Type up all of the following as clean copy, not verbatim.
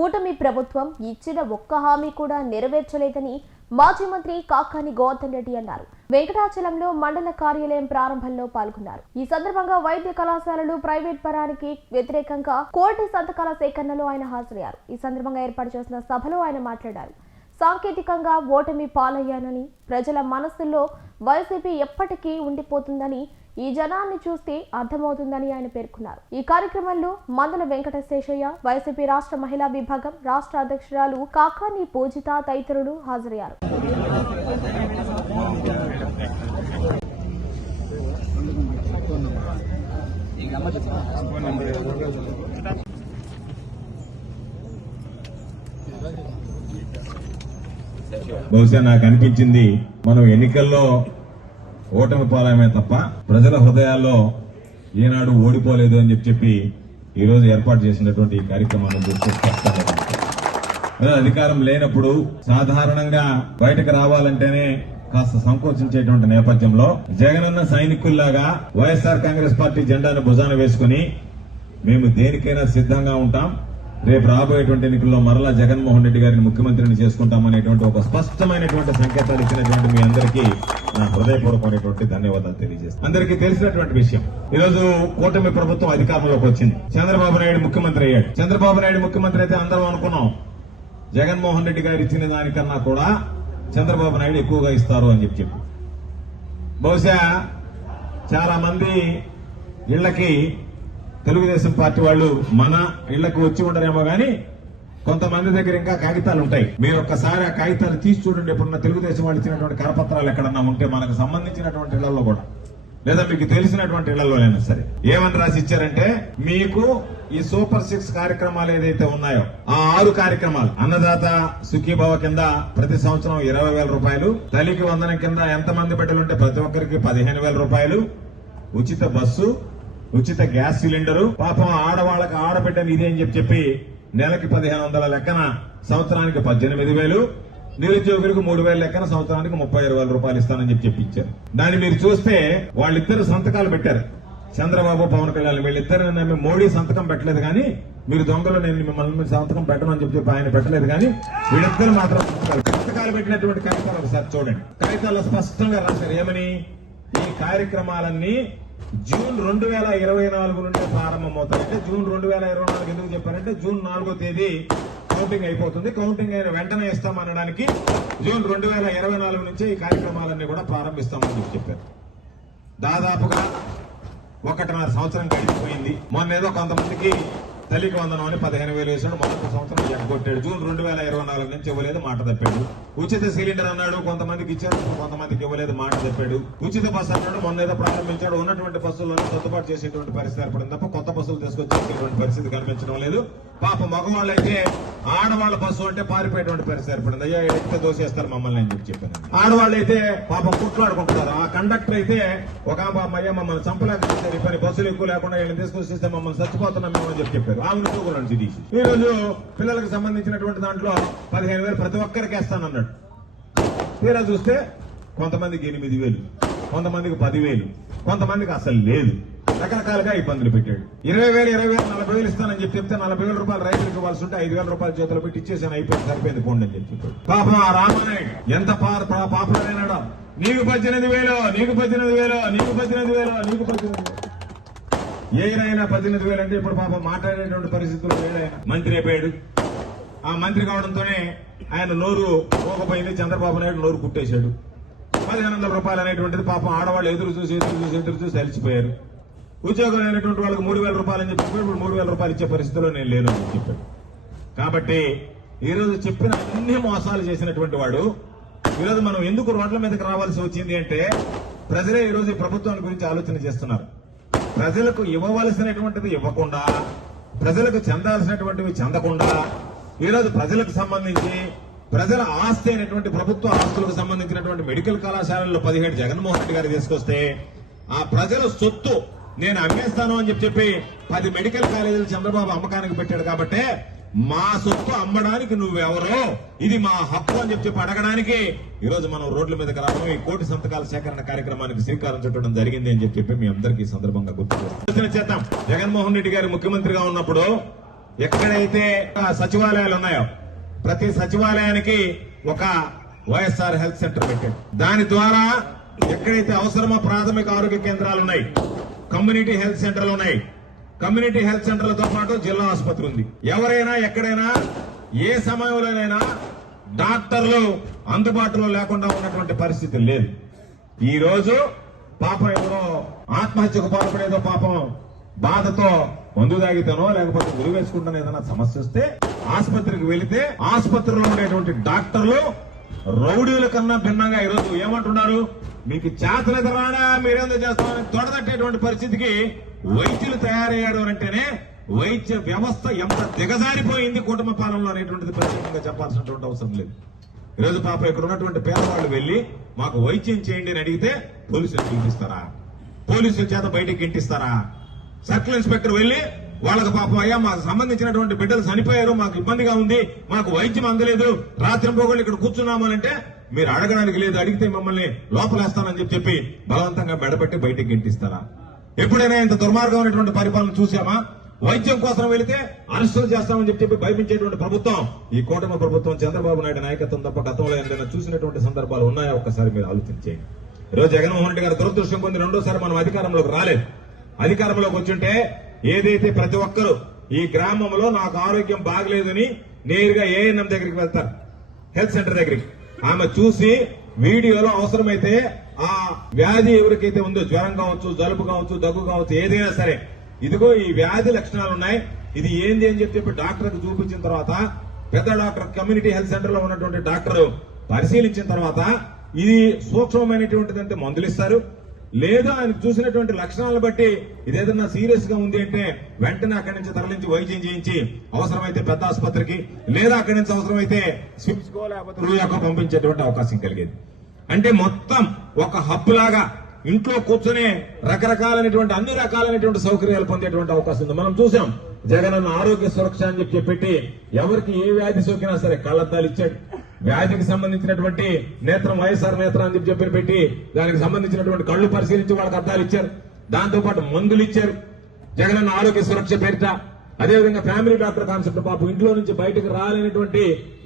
కూటమి ప్రభుత్వం ఇచ్చిన ఒక్క హామీ కూడా నెరవేర్చలేదని మాజీ మంత్రి కాకాని గోవర్ధన్ రెడ్డి అన్నారు. వెంకటాచలంలో మండల కార్యాలయం ప్రారంభంలో పాల్గొన్నారు. ఈ సందర్భంగా వైద్య కళాశాలలు ప్రైవేట్ పరానికి వ్యతిరేకంగా కోటి సంతకాల సేకరణలో ఆయన హాజరయ్యారు. ఈ సందర్భంగా ఏర్పాటు చేసిన సభలో ఆయన మాట్లాడారు. సాంకేతికంగా ఓటమి పాలయ్యానని, ప్రజల మనస్సుల్లో వైసీపీ ఎప్పటికీ ఉండిపోతుందని ఈ జనాన్ని చూస్తే అర్థమవుతుందని ఆయన పేర్కొన్నారు. ఈ కార్యక్రమంలో మందల వెంకటశేషయ్య, వైసీపీ రాష్ట్ర మహిళా విభాగం రాష్ట్ర అధ్యక్షురాలు కాకాని పూజిత తదితరులు హాజరయ్యారు. బహుశా నాకు అనిపించింది, మనం ఎన్నికల్లో ఓటమి పాలమే తప్ప ప్రజల హృదయాల్లో ఏనాడు ఓడిపోలేదు అని చెప్పి ఈ రోజు ఏర్పాటు చేసినటువంటి ఈ కార్యక్రమాన్ని చూస్తే స్పష్టంగా అధికారం లేనప్పుడు సాధారణంగా బయటకు రావాలంటేనే కాస్త సంకోచించేటువంటి నేపథ్యంలో జగనన్న సైనికుల్లాగా వైఎస్ఆర్ కాంగ్రెస్ పార్టీ జెండాను భుజాన వేసుకుని మేము దేనికైనా సిద్ధంగా ఉంటాం, రేపు రాబోయేటువంటి ఎన్నికల్లో మరలా జగన్మోహన్ రెడ్డి గారిని ముఖ్యమంత్రిని చేసుకుంటామనేటువంటి ఒక స్పష్టమైనటువంటి సంకేతాలు ఇచ్చినటువంటి మీ అందరికీ నా హృదయపూర్వకమైనటువంటి ధన్యవాదాలు తెలియజేస్తాను. అందరికీ తెలిసినటువంటి విషయం, ఈరోజు కూటమి ప్రభుత్వం అధికారంలోకి వచ్చింది. చంద్రబాబు నాయుడు ముఖ్యమంత్రి అయ్యాడు. చంద్రబాబు నాయుడు ముఖ్యమంత్రి అయితే అందరం అనుకున్నాం జగన్మోహన్ రెడ్డి గారు ఇచ్చిన దానికన్నా కూడా చంద్రబాబు నాయుడు ఎక్కువగా ఇస్తారు అని చెప్పి. బహుశా చాలా మంది ఇళ్లకి తెలుగుదేశం పార్టీ వాళ్ళు మన ఇళ్లకు వచ్చి ఉండరేమో గాని కొంతమంది దగ్గర ఇంకా కాగితాలు ఉంటాయి. మీరు ఒక్కసారి ఆ కాగితాలు తీసి చూడండి. ఎప్పుడున్న తెలుగుదేశం వాళ్ళు ఇచ్చినటువంటి కరపత్రాలు ఎక్కడన్నా ఉంటే మనకు సంబంధించినటువంటి ఇళ్లలో కూడా, లేదా మీకు తెలిసినటువంటి ఇళ్లలోనైనా సరే ఏమని రాసి ఇచ్చారంటే, మీకు ఈ సూపర్ 6 కార్యక్రమాలు ఏదైతే ఉన్నాయో ఆ 6 కార్యక్రమాలు, అన్నదాత సుఖీభవ కింద ప్రతి సంవత్సరం 20,000 రూపాయలు, తల్లికి వందనం కింద ఎంతమంది బిడ్డలుంటే ప్రతి ఒక్కరికి 15,000 రూపాయలు, ఉచిత బస్సు, ఉచిత గ్యాస్ సిలిండరు, పాపం ఆడవాళ్ళకి ఆడబిడ్డని ఇదే అని చెప్పి నెలకి 1,500 లెక్కన సంవత్సరానికి 18,000, నిరుద్యోగులకు 3,000 లెక్కన సంవత్సరానికి 36,000 రూపాయలు ఇస్తానని చెప్పి ఇచ్చారు. దాన్ని మీరు చూస్తే వాళ్ళిద్దరు సంతకాలు పెట్టారు, చంద్రబాబు పవన్ కళ్యాణ్. వీళ్ళిద్దరు నమ్మి మోడీ సంతకం పెట్టలేదు కానీ, మీరు దొంగలు నేను మిమ్మల్ని సంతకం పెట్టను అని చెప్పి ఆయన పెట్టలేదు కానీ వీళ్ళిద్దరు మాత్రం సంతకాలు పెట్టినటువంటి కాగితాలు ఒకసారి చూడండి. కాగితాల్లో స్పష్టంగా రాశారు ఏమని, ఈ కార్యక్రమాలన్నీ జూన్ 2024 నుండి ప్రారంభమవుతాయంటే, జూన్ 2024 ఎందుకు చెప్పారంటే జూన్ 4వ తేదీ కౌంటింగ్ అయిపోతుంది. కౌంటింగ్ అయిన వెంటనే ఇస్తామనడానికి జూన్ 2024 నుంచే ఈ కార్యక్రమాలన్నీ కూడా ప్రారంభిస్తామని చెప్పారు. దాదాపుగా 1.5 సంవత్సరం గడిచిపోయింది. మొన్న ఏదో కొంతమందికి తల్లికి వందనం అని 15,000 వేసాడు, మొదటి సంవత్సరం ఎగ్గొట్టాడు. జూన్ 2024 నుంచి ఇవ్వలేదు, మాట తప్పాడు. ఉచిత సిలిండర్ అన్నాడు, కొంతమందికి ఇచ్చాడు, కొంతమందికి ఇవ్వలేదు, మాట తప్పాడు. ఉచిత బస్సు అన్నాడు, మొన్న ఏదో ప్రారంభించాడు. ఉన్నటువంటి బస్సులను సర్దుబాటు చేసేటువంటి పరిస్థితి ఏర్పడింది తప్ప కొత్త బస్సులు తీసుకొచ్చేటువంటి పరిస్థితి కనిపించడం లేదు. పాప మగవాళ్ళు అయితే ఆడవాళ్ళ బస్సు అంటే పారిపోయేటువంటి పరిస్థితి ఏర్పడింది. అయ్యా ఎక్కితే దోసేస్తారు మమ్మల్ని అని చెప్పాను. ఆడవాళ్ళు అయితే పాపం కుట్లాడుకుంటున్నారు. ఆ కండక్టర్ అయితే ఒక అయ్యా మమ్మల్ని చంపలేకపోతే ఈ పని బస్సులు ఎక్కువ లేకుండా వీళ్ళని తీసుకొస్తే మమ్మల్ని చచ్చిపోతున్నాం మేము అని చెప్పారు. ఆమెను తూగులను తీసి ఈ రోజు పిల్లలకు సంబంధించినటువంటి దాంట్లో 15,000 ప్రతి ఒక్కరికి వేస్తానన్నాడు. తీరా చూస్తే కొంతమందికి 8,000, కొంతమందికి 10,000, కొంతమందికి అసలు లేదు. రకరకాలుగా ఇబ్బందులు పెట్టాడు. 20,000, 40,000 ఇస్తానని చెప్తే 40,000 రూపాయలు రైతులకు ఇవ్వాల్సి ఉంటే 5,000 రూపాయలు చేతులు పెట్టి ఇచ్చేసాను, అయిపోయింది, సరిపోయింది, పోండి అని చెప్పాడు. పాపం ఆ రామానాయుడు ఎంత పాపులర్ అయినాడో, నీకు 18,000, నీకు 18,000, నీకు 18,000, నీకు 18,000. ఏదైనా 18,000 అంటే ఇప్పుడు పాపం మాట్లాడేటువంటి పరిస్థితుల్లో ఏదైనా మంత్రి అయిపోయాడు. ఆ మంత్రి కావడంతోనే ఆయన నోరు పోకపోయింది. చంద్రబాబు నాయుడు నోరు కుట్టేశాడు. 1,500 రూపాయలు అనేటువంటిది పాపం ఆడవాళ్ళు ఎదురు చూసి అలిచిపోయారు. ఉద్యోగం అయినటువంటి వాళ్ళకి 3,000 రూపాయలు అని చెప్పి ఇప్పుడు 3,000 రూపాయలు ఇచ్చే పరిస్థితిలో నేను లేను అని చెప్పాడు. కాబట్టి ఈరోజు చెప్పిన అన్ని మోసాలు చేసినటువంటి వాడు ఈరోజు మనం ఎందుకు రోడ్ల మీదకి రావాల్సి వచ్చింది అంటే, ప్రజలే ఈరోజు ఈ ప్రభుత్వాన్ని గురించి ఆలోచన చేస్తున్నారు. ప్రజలకు ఇవ్వవలసినటువంటిది ఇవ్వకుండా, ప్రజలకు చెందాల్సినటువంటివి చెందకుండా, ఈరోజు ప్రజలకు సంబంధించి ప్రజల ఆస్తి అయినటువంటి ప్రభుత్వ ఆస్తులకు సంబంధించినటువంటి మెడికల్ కళాశాలల్లో 17 జగన్మోహన్ రెడ్డి గారు తీసుకొస్తే, ఆ ప్రజల సొత్తు నేను అమ్మేస్తాను అని చెప్పి 10 మెడికల్ కాలేజీలు చంద్రబాబు అమ్మకానికి పెట్టాడు. కాబట్టి మా సొత్తు అమ్మడానికి నువ్వెవరో, ఇది మా హక్కు అని చెప్పి అడగడానికి ఈరోజు మనం రోడ్ల మీదకి రావడం, ఈ కోటి సంతకాల సేకరణ కార్యక్రమానికి శ్రీకారం చుట్టడం జరిగింది అని చెప్పి మీ అందరికీ సందర్భంగా గుర్తు చేద్దాం. జగన్మోహన్ రెడ్డి గారు ముఖ్యమంత్రిగా ఉన్నప్పుడు ఎక్కడైతే సచివాలయాలు ఉన్నాయో ప్రతి సచివాలయానికి ఒక వైఎస్ఆర్ హెల్త్ సెంటర్ పెట్టాడు. దాని ద్వారా ఎక్కడైతే అవసరమో ప్రాథమిక ఆరోగ్య కేంద్రాలు ఉన్నాయి, కమ్యూనిటీ హెల్త్ సెంటర్లు ఉన్నాయి. కమ్యూనిటీ హెల్త్ సెంటర్లతో పాటు జిల్లా ఆసుపత్రి ఉంది. ఎవరైనా ఎక్కడైనా ఏ సమయంలోనైనా డాక్టర్లు అందుబాటులో లేకుండా ఉన్నటువంటి పరిస్థితి లేదు. ఈ రోజు పాపం ఎవరో ఆత్మహత్యకు పాల్పడేదో పాపం బాధతో మందు తాగితేనో లేకపోతే ఉరి వేసుకుంటానో ఏదైనా సమస్య వస్తే ఆసుపత్రికి వెళితే ఆసుపత్రిలో ఉండేటువంటి డాక్టర్లు రౌడీల కన్నా భిన్నంగా ఈరోజు ఏమంటున్నారు, మీకు చేతనెదరానా మీరేందో చేస్తామని తొడదట్టేటువంటి పరిస్థితికి వైద్యులు తయారయ్యారు అంటేనే వైద్య వ్యవస్థ ఎంత దిగజారిపోయింది కుటుంబ పాలనలో అనేటువంటిది ప్రత్యేకంగా చెప్పాల్సినటువంటి అవసరం లేదు. ఈరోజు పాప ఇక్కడ ఉన్నటువంటి పేదవాళ్ళు వెళ్లి మాకు వైద్యం చేయండి అని అడిగితే పోలీసులు పిలిపిస్తారా? పోలీసుల చేత బయటికి ఇంటిస్తారా? సర్కిల్ ఇన్స్పెక్టర్ వెళ్లి వాళ్ళకి పాపం అయ్యా మాకు సంబంధించినటువంటి బిడ్డలు చనిపోయారు, మాకు ఇబ్బందిగా ఉంది, మాకు వైద్యం అందలేదు, రాత్రి పోగొళ్ళు ఇక్కడ కూర్చున్నామనంటే మీరు అడగడానికి లేదు, అడిగితే మమ్మల్ని లోపలేస్తానని చెప్పి బలవంతంగా మెడపెట్టి బయటికి ఇంటిస్తారా? ఎప్పుడైనా ఇంత దుర్మార్గమైనటువంటి పరిపాలన చూసామా? వైద్యం కోసం వెళితే అరెస్టులు చేస్తామని చెప్పి భయపించేటువంటి ప్రభుత్వం ఈ కూటమి ప్రభుత్వం చంద్రబాబు నాయుడు నాయకత్వం తప్ప గతంలో ఏదైనా చూసినటువంటి సందర్భాలు ఉన్నాయా? ఒక్కసారి మీరు ఆలోచించేయండి. ఈరోజు జగన్మోహన్ రెడ్డి గారు దురదృష్టం పొంది రెండోసారి మనం అధికారంలోకి రాలేదు. అధికారంలోకి వచ్చుంటే ఏదైతే ప్రతి ఒక్కరూ ఈ గ్రామంలో నాకు ఆరోగ్యం బాగలేదని నేరుగా ఏఎన్ఎం దగ్గరికి వెళ్తారు, హెల్త్ సెంటర్ దగ్గరికి. ఆమె చూసి వీడియోలో అవసరమైతే ఆ వ్యాధి ఎవరికైతే ఉందో, జ్వరం కావచ్చు, జలుబు కావచ్చు, దగ్గు కావచ్చు, ఏదైనా సరే ఇదిగో ఈ వ్యాధి లక్షణాలు ఉన్నాయి, ఇది ఏంది అని చెప్పి డాక్టర్కి చూపించిన తర్వాత పెద్ద డాక్టర్ కమ్యూనిటీ హెల్త్ సెంటర్ లో ఉన్నటువంటి డాక్టర్ పరిశీలించిన తర్వాత ఇది సూక్ష్మమైనటువంటిది అంటే మందులు ఇస్తారు, లేదా ఆయన చూసినటువంటి లక్షణాలను బట్టి ఇదేదన్నా సీరియస్ గా ఉంది అంటే వెంటనే అక్కడి నుంచి తరలించి వైద్యం చేయించి అవసరమైతే పెద్ద ఆసుపత్రికి లేదా అక్కడి నుంచి అవసరమైతే స్విమ్స్ కో లేకపోతే రూయాకో పంపించేటువంటి అవకాశం కలిగేది. అంటే మొత్తం ఒక హబ్ లాగా ఇంట్లో కూర్చొని రకరకాలైనటువంటి అన్ని రకాలైనటువంటి సౌకర్యాలు పొందేటువంటి అవకాశం ఉంది. మనం చూసాం జగనన్న ఆరోగ్య సురక్ష అని చెప్పి పెట్టి ఎవరికి ఏ వ్యాధి సోకినా సరే కళ్లద్దాలు ఇచ్చాడు. వ్యాధికి సంబంధించినటువంటి నేత్రం వైఎస్ఆర్ నేత్రం అని చెప్పి పెట్టి దానికి సంబంధించినటువంటి కళ్ళు పరిశీలించి వాళ్ళకి అద్దాలు ఇచ్చారు. దాంతో పాటు మందులు ఇచ్చారు జగనన్న ఆరోగ్య సురక్ష పేరిట. అదేవిధంగా ఫ్యామిలీ డాక్టర్ కాన్సెప్ట్, పాపం ఇంట్లో నుంచి బయటకు రాలేనటువంటి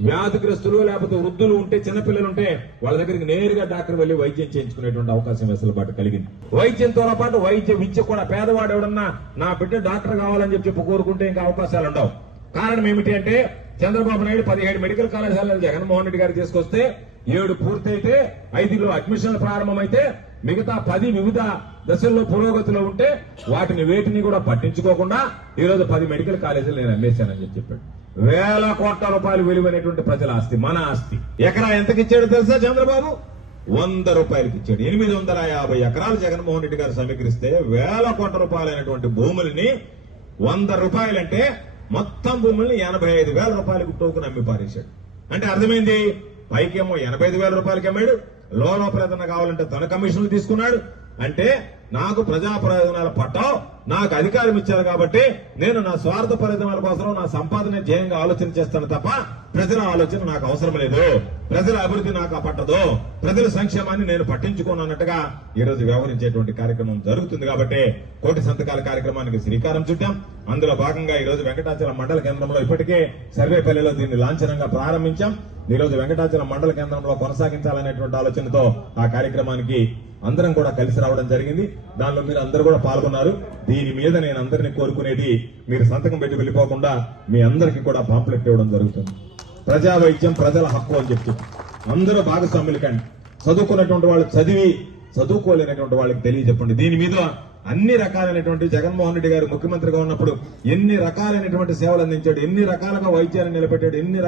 వ్యాధిగ్రస్తులు లేకపోతే వృద్ధులు ఉంటే, చిన్నపిల్లలు ఉంటే వాళ్ళ దగ్గరికి నేరుగా డాక్టర్ వెళ్లి వైద్యం చేయించుకునేటువంటి అవకాశం వెసులుబాటు కలిగింది. వైద్యంతో పాటు వైద్య విద్య కూడా పేదవాడు ఎవడన్నా నా బిడ్డ డాక్టర్ కావాలని చెప్పి కోరుకుంటే ఇంకా అవకాశాలు ఉండవు. కారణం ఏమిటి అంటే చంద్రబాబు నాయుడు 17 మెడికల్ కళాశాలలు జగన్మోహన్ రెడ్డి గారు తీసుకొస్తే 7 పూర్తయితే 5లో అడ్మిషన్లు ప్రారంభమైతే మిగతా 10 వివిధ దశల్లో పురోగతిలో ఉంటే వాటిని వేటిని కూడా పట్టించుకోకుండా ఈ రోజు 10 మెడికల్ కాలేజీలు నేను అమ్మేశానని చెప్పాడు. వేల కోట్ల రూపాయలు విలువైనటువంటి ప్రజల ఆస్తి, మన ఆస్తి. ఎకరా ఎంతకి ఇచ్చాడు తెలుసా చంద్రబాబు? 100 రూపాయలకి ఇచ్చాడు. 850 ఎకరాలు జగన్మోహన్ రెడ్డి గారు సమీకరిస్తే వేల కోట్ల రూపాయలైనటువంటి భూముల్ని 100 రూపాయలంటే మొత్తం భూముల్ని 85,000 రూపాయలకు టోకుని అమ్మి పారేశాడు. అంటే అర్థమైంది, పైకేమో 85,000 రూపాయలకి అమ్మాడు, లోపల ఏదన్నా కావాలంటే తన కమిషన్లు తీసుకున్నాడు. అంటే నాకు ప్రజా ప్రయోజనాలు పట్టావు, నాకు అధికారం ఇచ్చారు కాబట్టి నేను నా స్వార్థ ప్రయోజనాల కోసం నా సంపాదన ధ్యేయంగా ఆలోచన చేస్తాను తప్ప ప్రజల ఆలోచన నాకు అవసరం లేదు, ప్రజల అభివృద్ధి నాకు పట్టదు, ప్రజల సంక్షేమాన్ని నేను పట్టించుకోను అన్నట్టుగా ఈ రోజు వ్యవహరించేటువంటి కార్యక్రమం జరుగుతుంది. కాబట్టి 1,000 సంతకాల కార్యక్రమానికి శ్రీకారం చుట్టాం. అందులో భాగంగా ఈ రోజు వెంకటాచలం మండల కేంద్రంలో ఇప్పటికే సర్వేపల్లిలో దీన్ని లాంఛనంగా ప్రారంభించాం. ఈ రోజు వెంకటాచలం మండల కేంద్రంలో కొనసాగించాలనేటువంటి ఆలోచనతో ఆ కార్యక్రమానికి అందరం కూడా కలిసి రావడం జరిగింది. దానిలో మీరు అందరూ కూడా పాల్గొన్నారు. దీని మీద నేను అందరినీ కోరుకునేది, మీరు సంతకం పెట్టి వెళ్ళిపోకుండా మీ అందరికీ కూడా పాంప్లెట్ ఇవ్వడం జరుగుతుంది. ప్రజా వైద్యం ప్రజల హక్కు అని చెప్పి అందరూ భాగస్వాములు కండి. చదువుకున్నటువంటి వాళ్ళు చదివి చదువుకోలేనటువంటి వాళ్ళకి తెలియజెప్పండి. దీని మీద అన్ని రకాలైనటువంటి జగన్మోహన్ రెడ్డి గారు ముఖ్యమంత్రిగా ఉన్నప్పుడు ఎన్ని రకాలైనటువంటి సేవలు అందించాడు, ఎన్ని రకాలుగా వైద్యాన్ని నిలబెట్టాడు, ఎన్ని